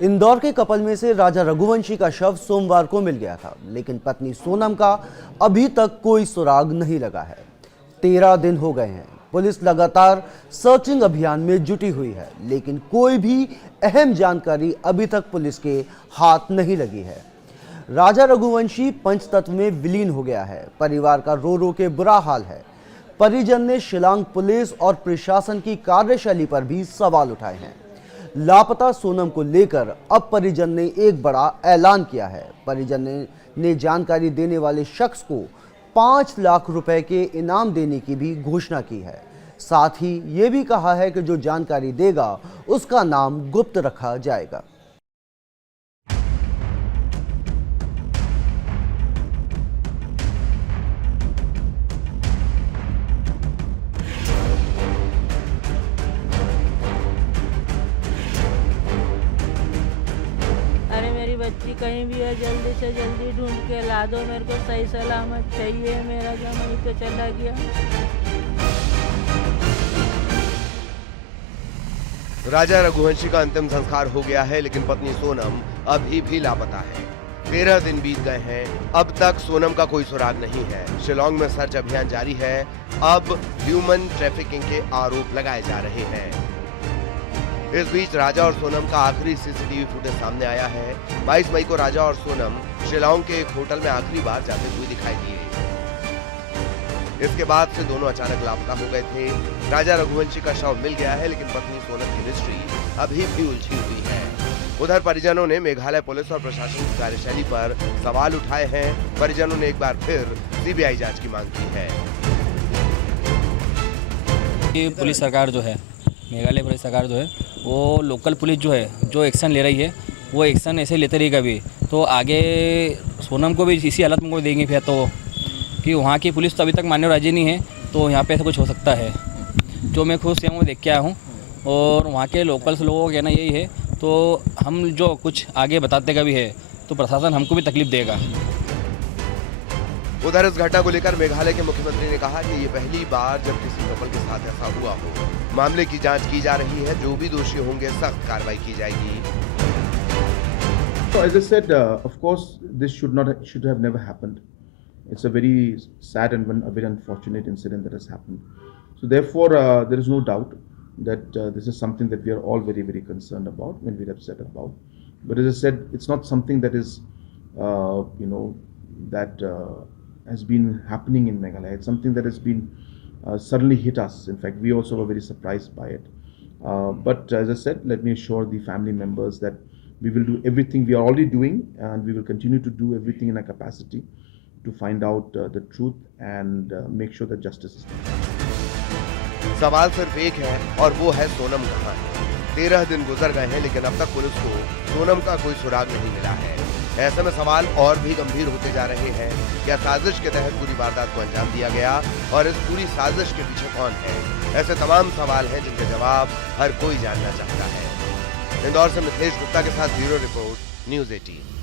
इंदौर के कपल में से राजा रघुवंशी का शव सोमवार को मिल गया था, लेकिन पत्नी सोनम का अभी तक कोई सुराग नहीं लगा है। 13 दिन हो गए हैं। पुलिस लगातार सर्चिंग अभियान में जुटी हुई है, लेकिन कोई भी अहम जानकारी अभी तक पुलिस के हाथ नहीं लगी है। राजा रघुवंशी पंचतत्व में विलीन हो गया है। परिवार का रो रो के बुरा हाल है। परिजन ने शिलांग पुलिस और प्रशासन की कार्यशैली पर भी सवाल उठाए हैं। लापता सोनम को लेकर अब परिजन ने एक बड़ा ऐलान किया है। परिजन ने जानकारी देने वाले शख्स को 5 लाख रुपए के इनाम देने की भी घोषणा की है। साथ ही ये भी कहा है कि जो जानकारी देगा उसका नाम गुप्त रखा जाएगा। अरे मेरी बच्ची कहीं भी है, जल्दी से जल्दी ढूंढ के ला दो, मेरे को सही सलामत चाहिए। मेरा जमाई तो चला गया। राजा रघुवंशी का अंतिम संस्कार हो गया है, लेकिन पत्नी सोनम अभी भी लापता है। 13 दिन बीत गए हैं, अब तक सोनम का कोई सुराग नहीं है। शिलांग में सर्च अभियान जारी है। अब ह्यूमन ट्रैफिकिंग के आरोप लगाए जा रहे हैं। इस बीच राजा और सोनम का आखिरी सीसीटीवी फुटेज सामने आया है। 22 मई को राजा और सोनम शिलांग के एक होटल में आखिरी बार जाते हुए दिखाई दिए। इसके बाद से दोनों अचानक लापता हो गए थे। राजा रघुवंशी का शव मिल गया है, लेकिन पत्नी सोनम की मिस्ट्री अभी भी उलझी हुई है। उधर परिजनों ने मेघालय पुलिस और प्रशासन की कार्यशैली पर सवाल उठाए हैं। परिजनों ने एक बार फिर सीबीआई जांच की मांग की है। पुलिस सरकार जो है, मेघालय पुलिस सरकार जो है, वो लोकल पुलिस जो है, जो एक्शन ले रही है, वो एक्शन ऐसे लेते रहेगा कभी तो आगे सोनम को भी इसी हालत में कोई देंगे फिर तो, कि वहाँ की पुलिस तो अभी तक मानने राजी नहीं है, तो यहाँ पे ऐसा कुछ हो सकता है। जो मैं खुद से वो देख के आया हूँ और वहाँ के लोकल्स लोगों का कहना यही है, तो हम जो कुछ आगे बताते का भी है तो प्रशासन हमको भी तकलीफ देगा। उधर इस घटना को लेकर मेघालय के मुख्यमंत्री ने कहा कि ये पहली बार जब किसी कपल के साथ ऐसा हुआ हो। मामले की जांच की जा रही है, जो भी दोषी होंगे सख्त कार्रवाई की जाएगी। So as I said, of course, this should have never happened. It's a very sad and a very unfortunate incident that has happened. So therefore, there is no doubt that this is something that we are all very, very concerned about and we're upset about. But as I said, it's not something that is, that has been happening in Meghalaya. It's something that has been suddenly hit us. In fact, we also were very surprised by it. But as I said, let me assure the family members that we will do everything we are already doing, and we will continue to do everything in our capacity to find out the truth and make sure that justice is done. सवाल सिर्फ एक है और वो है सोनम कहाँ है। 13 दिन गुजर गए हैं, लेकिन अब तक पुलिस को सोनम का कोई सुराग नहीं मिला है। ऐसे में सवाल और भी गंभीर होते जा रहे हैं। क्या साजिश के तहत पूरी वारदात को अंजाम दिया गया और इस पूरी साजिश के पीछे कौन है? ऐसे तमाम सवाल हैं जिनके जवाब हर कोई जानना चाहता है। इंदौर से मिथेश गुप्ता के साथ ब्यूरो रिपोर्ट, न्यूज़ 18।